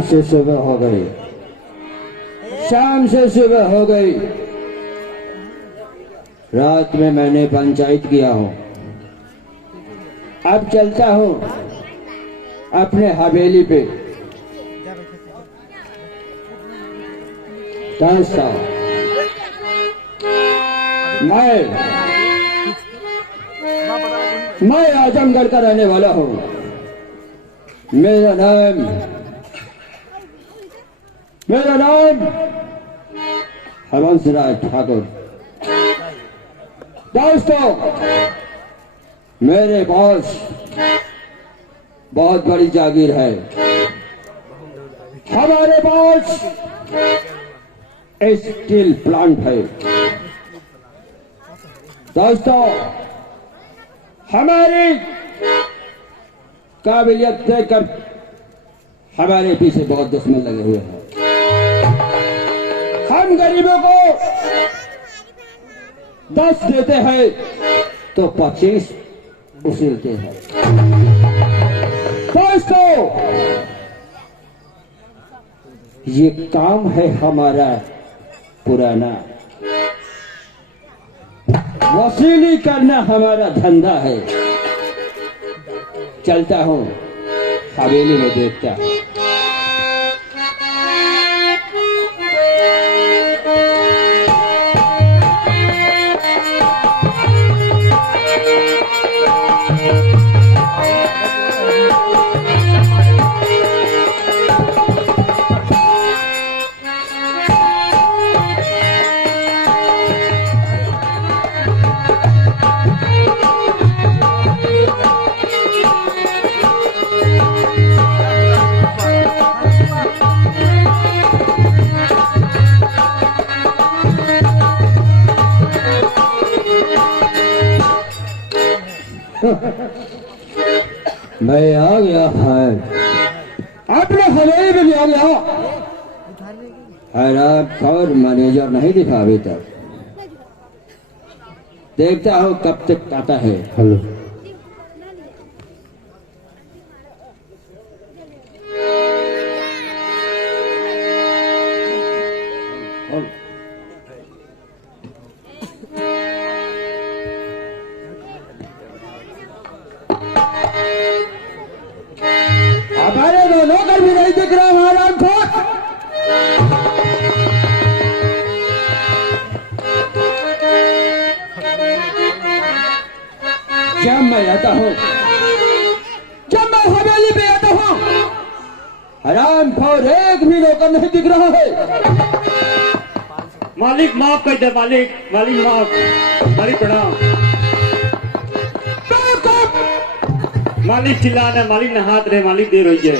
शाम से सुबह हो गई, शाम से सुबह हो गई। रात में मैंने पंचायत किया हूं, अब चलता हूं अपने हवेली पे। मैं आजमगढ़ का रहने वाला हूं। मेरा नाम हंसराज ठाकुर। दोस्तों, मेरे पास बहुत बड़ी जागीर है। हमारे पास स्टील प्लांट है। दोस्तों, हमारी काबिलियत देखकर हमारे पीछे बहुत दुश्मन लगे हुए हैं। हम गरीबों को 10 देते हैं तो 25 उछलते हैं। दोस्तों, ये काम है हमारा पुराना, वसूली करना हमारा धंधा है। चलता हूं हवेली में, देखता हूं। मैं आ गया है, अपने हवेली में भी आ गया। हैरान और मैनेजर नहीं दिखा अभी तक। देखता हूँ कब तक आता है। हेलो, हमारे दो नौकर भी नहीं दिख रहा हमारा को। जब मैं आता हूँ, जब मैं हवेली पे आता हूँ, हराम खोर एक भी नौकर नहीं दिख रहा है। मालिक माफ कर दे, मालिक माफ, मालिक प्रणाम। मालिक चिल्लाना, मालिक ने हाथ रहे, मालिक देर हुई है।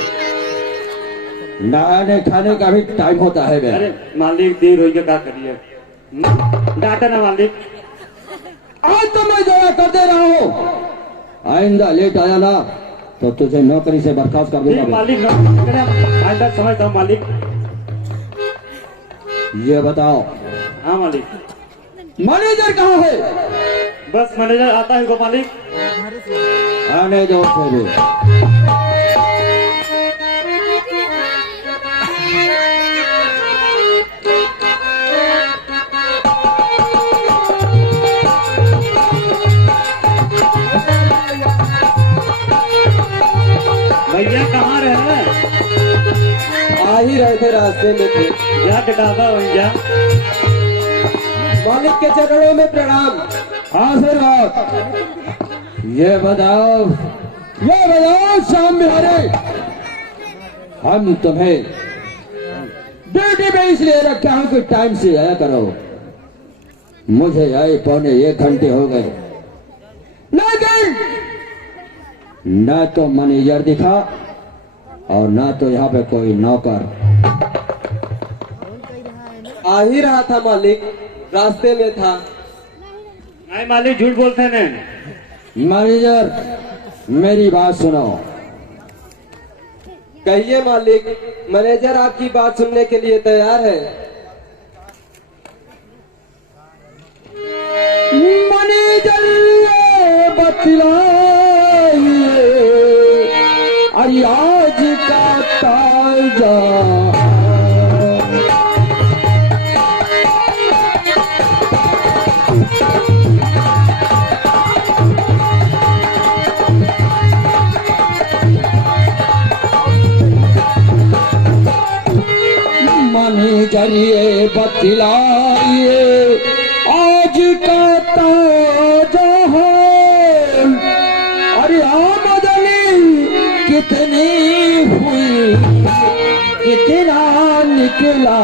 नहाने खाने का भी टाइम होता है। अरे मालिक देर हुई है, क्या करिए। डांटा ना मालिक। आज तो मैं जरा कर दे रहा हूँ, आइंदा लेट आया ना तो तुझे नौकरी से बर्खास्त कर दूंगा। मालिक आइंदा समझता हूँ मालिक। ये बताओ, हाँ मालिक। मैनेजर कहाँ है? बस मैनेजर आता है को मालिक। आने दो फिर। भैया कहाँ रहे? आ ही रहे थे, रास्ते में थे। जा डटावा भैया। मालिक के चरणों में प्रणाम। आशीर्वाद। ये बताओ शाम बिहारी, हम तुम्हें ड्यूटी पे इसलिए रखा हूं कि टाइम से आया करो। मुझे आए 1.25 घंटे हो गए, लेकिन न तो मैनेजर दिखा और न तो यहाँ पे कोई नौकर। आ ही रहा था मालिक, रास्ते में था। नहीं मालिक, झूठ बोलते हैं। मैनेजर, मेरी बात सुनो। कहिए मालिक, मैनेजर आपकी बात सुनने के लिए तैयार है। मैनेजर बतलाइए, अरे आज का ताजा नजरिए बतलाइए आज का ताजा है। अरे आमदनी कितनी हुई कितना निकला।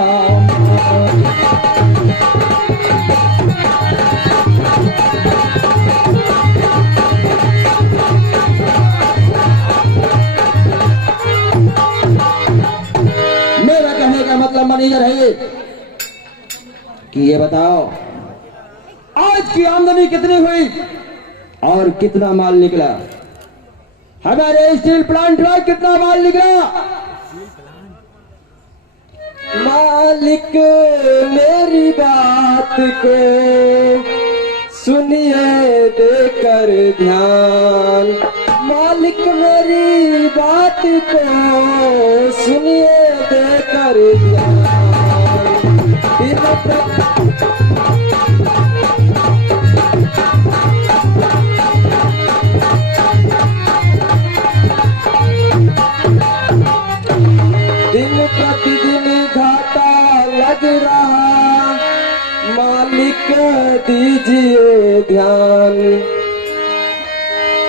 मेरा कहने का मतलब मैनेजर है कि ये बताओ आज की आमदनी कितनी हुई और कितना माल निकला। हमारे स्टील प्लांट में कितना माल निकला। मालिक मेरी बात को सुनिए देकर ध्यान। मालिक मेरी बात को सुनिए देकर ध्यान। दिन प्रतिदिन घाटा लग रहा, मालिक दीजिए ध्यान।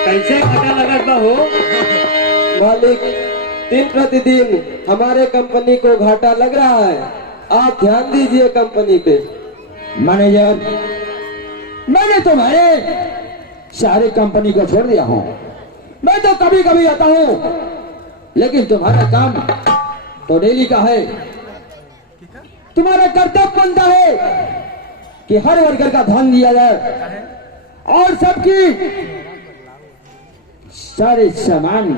कैसे घाटा लगत बा हो? मालिक दिन प्रतिदिन हमारे कंपनी को घाटा लग रहा है, आप ध्यान दीजिए कंपनी पे। मैनेजर मैंने तुम्हारे सारे कंपनी को छोड़ दिया हूं। मैं तो कभी कभी आता हूं, लेकिन तुम्हारा काम तो डेली का है। तुम्हारा कर्तव्य बनता है कि हर वर्कर का ध्यान दिया जाए और सबकी सारे सामान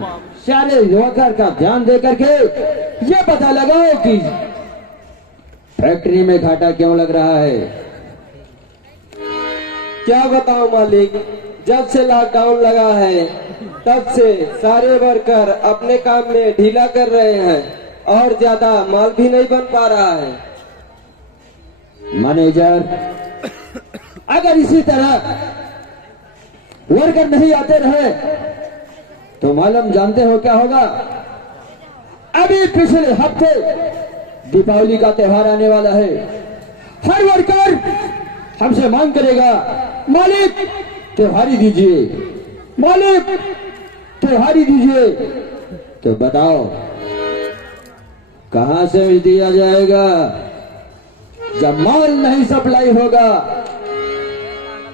सारे वर्कर का ध्यान दे करके ये पता लगाओ कि फैक्ट्री में घाटा क्यों लग रहा है। क्या बताऊं मालिक, जब से लॉकडाउन लगा है तब से सारे वर्कर अपने काम में ढीला कर रहे हैं और ज्यादा माल भी नहीं बन पा रहा है। मैनेजर अगर इसी तरह वर्कर नहीं आते रहे तो मालूम जानते हो क्या होगा। अभी पिछले हफ्ते दीपावली का त्योहार आने वाला है। हर वर्कर हमसे मांग करेगा, मालिक त्योहारी दीजिए, मालिक त्योहारी दीजिए। तो बताओ कहां से दिया जाएगा जब माल नहीं सप्लाई होगा।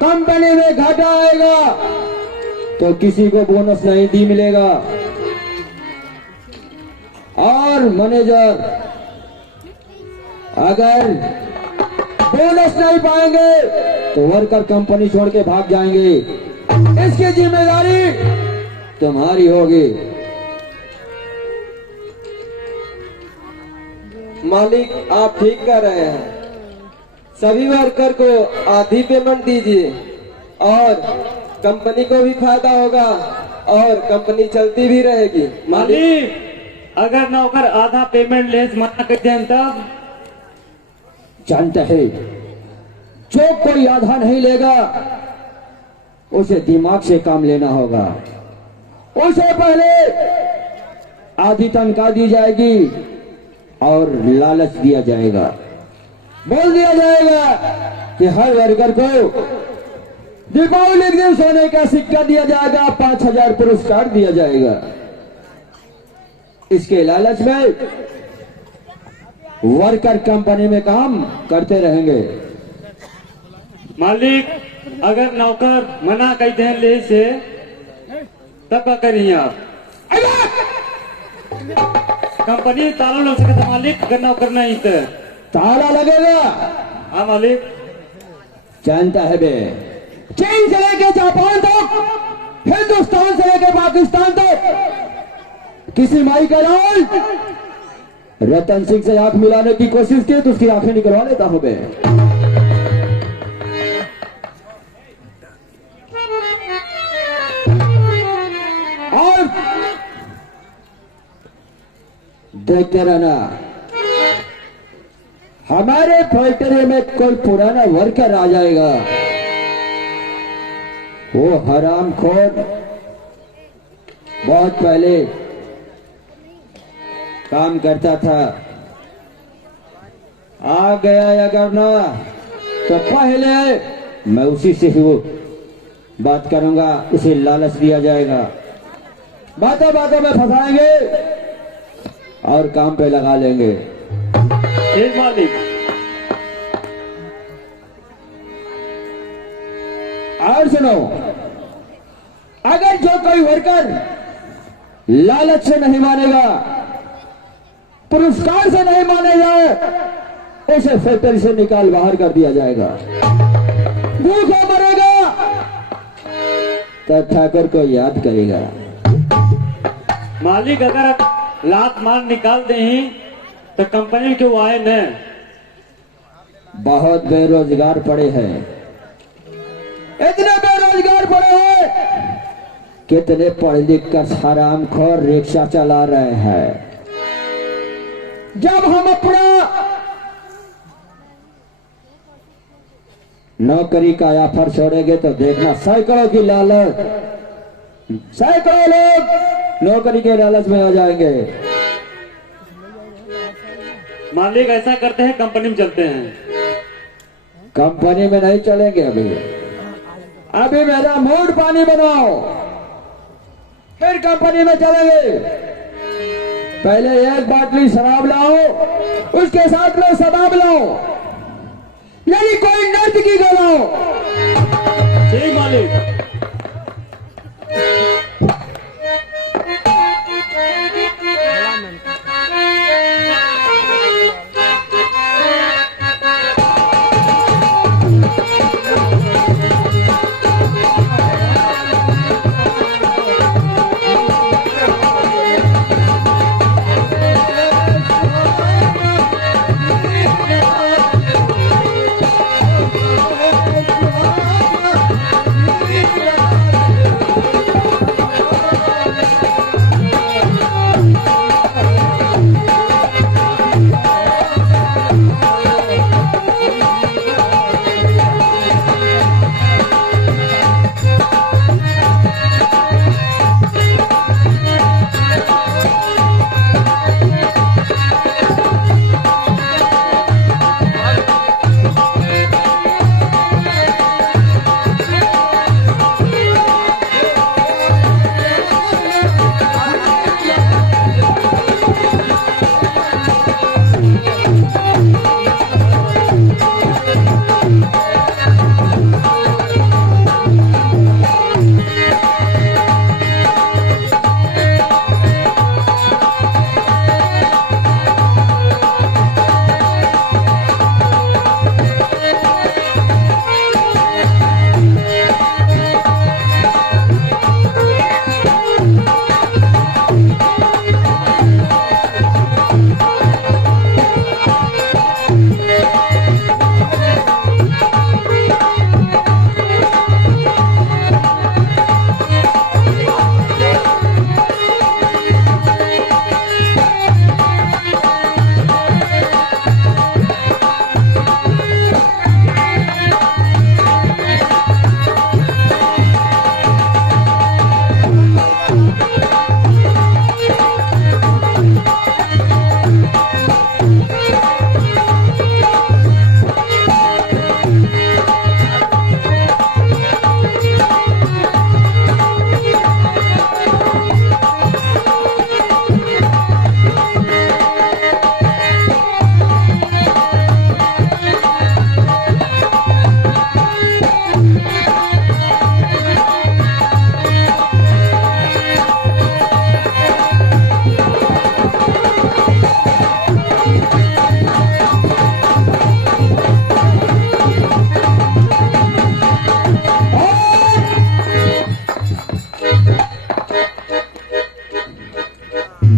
कंपनी में घाटा आएगा तो किसी को बोनस नहीं दी मिलेगा। और मैनेजर अगर बोनस नहीं पाएंगे तो वर्कर कंपनी छोड़ के भाग जाएंगे। इसकी जिम्मेदारी तुम्हारी होगी। मालिक आप ठीक कर रहे हैं, सभी वर्कर को आधी पेमेंट दीजिए और कंपनी को भी फायदा होगा और कंपनी चलती भी रहेगी। मालिक अगर नौकर आधा पेमेंट लेस मना कर दें तब? जानते है जो कोई आधा नहीं लेगा उसे दिमाग से काम लेना होगा। उसे पहले आधी तनख्वाह दी जाएगी और लालच दिया जाएगा। बोल दिया जाएगा कि हर वर्कर को दीपावली के दिन सोने का सिक्का दिया जाएगा, 5,000 पुरस्कार दिया जाएगा। इसके लालच में वर्कर कंपनी में काम करते रहेंगे। मालिक अगर नौकर मना कर दें ले से तब क्या करिए आप? कंपनी ताला लग सकता मालिक, अगर नौकर नहीं तो ताला लगेगा। हाँ मालिक। जानता है बे, चीन से लेके जापान तक, हिंदुस्तान से लेके पाकिस्तान तक किसी माई का लाल रतन सिंह से आंख मिलाने की कोशिश की तो उसकी आंखें निकलवा लेता हूं बे। और देखते रहना हमारे फैक्ट्री में कोई पुराना वर्कर आ जाएगा, वो हरामखोर बहुत पहले काम करता था, आ गया अगर ना तो पहले मैं उसी से ही वो बात करूंगा, उसे लालच दिया जाएगा, बातों बातों में फंसाएंगे और काम पे लगा लेंगे। ठीक मालिक। और सुनो, अगर जो कोई वर्कर लालच से नहीं मानेगा, पुरस्कार से नहीं मानेगा, उसे फैक्ट्री से निकाल बाहर कर दिया जाएगा। भूखा मरेगा तो ठाकुर को याद करेगा। मालिक अगर आप लात मार निकाल दे ही तो कंपनी में क्यों आए न? बहुत बेरोजगार पड़े हैं, इतने बेरोजगार पड़े हैं, कितने पढ़ लिख कर हरामखोर रिक्शा चला रहे हैं। जब हम अपना नौकरी का ऑफर छोड़ेंगे तो देखना सैकड़ों की लालच, सैकड़ों लोग नौकरी के लालच में आ जाएंगे। मालिक ऐसा करते हैं कंपनी में चलते हैं। कंपनी में नहीं चलेंगे, अभी मेरा मूड पानी बनाओ, फिर कंपनी में चलेंगे। पहले एक बाटली शराब लाओ, उसके साथ में शराब लाओ, यदि कोई नर्तकी को लाओ। ठीक मालिक।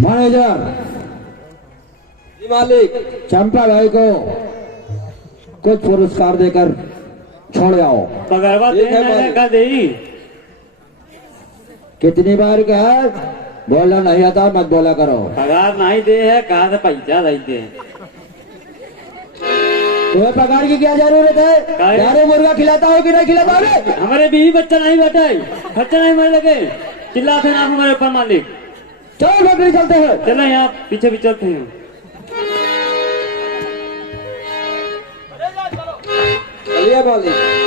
मैनेजर जी मालिक। चंपा भाई को कुछ पुरस्कार देकर छोड़ आओ। पगरवा ठीक है देना मालिक। का दे। कितनी बार कहा बोलना नहीं आता, मत बोला करो। पगार नहीं दे है, कहा से पैसा नहीं दे। तुम्हें पगार की क्या जरूरत है? काहे? यारे मुर्गा खिलाता हो कि नहीं खिलाता हो? हमारे बीवी बच्चा नहीं बैठा है, खर्चा नहीं मारे लगे, चिल्लाते ना हमारे ऊपर मालिक। चलो फैक्ट्री चलते हैं। चलो यहाँ पीछे भी चलते हैं। शुक्रिया मालिक।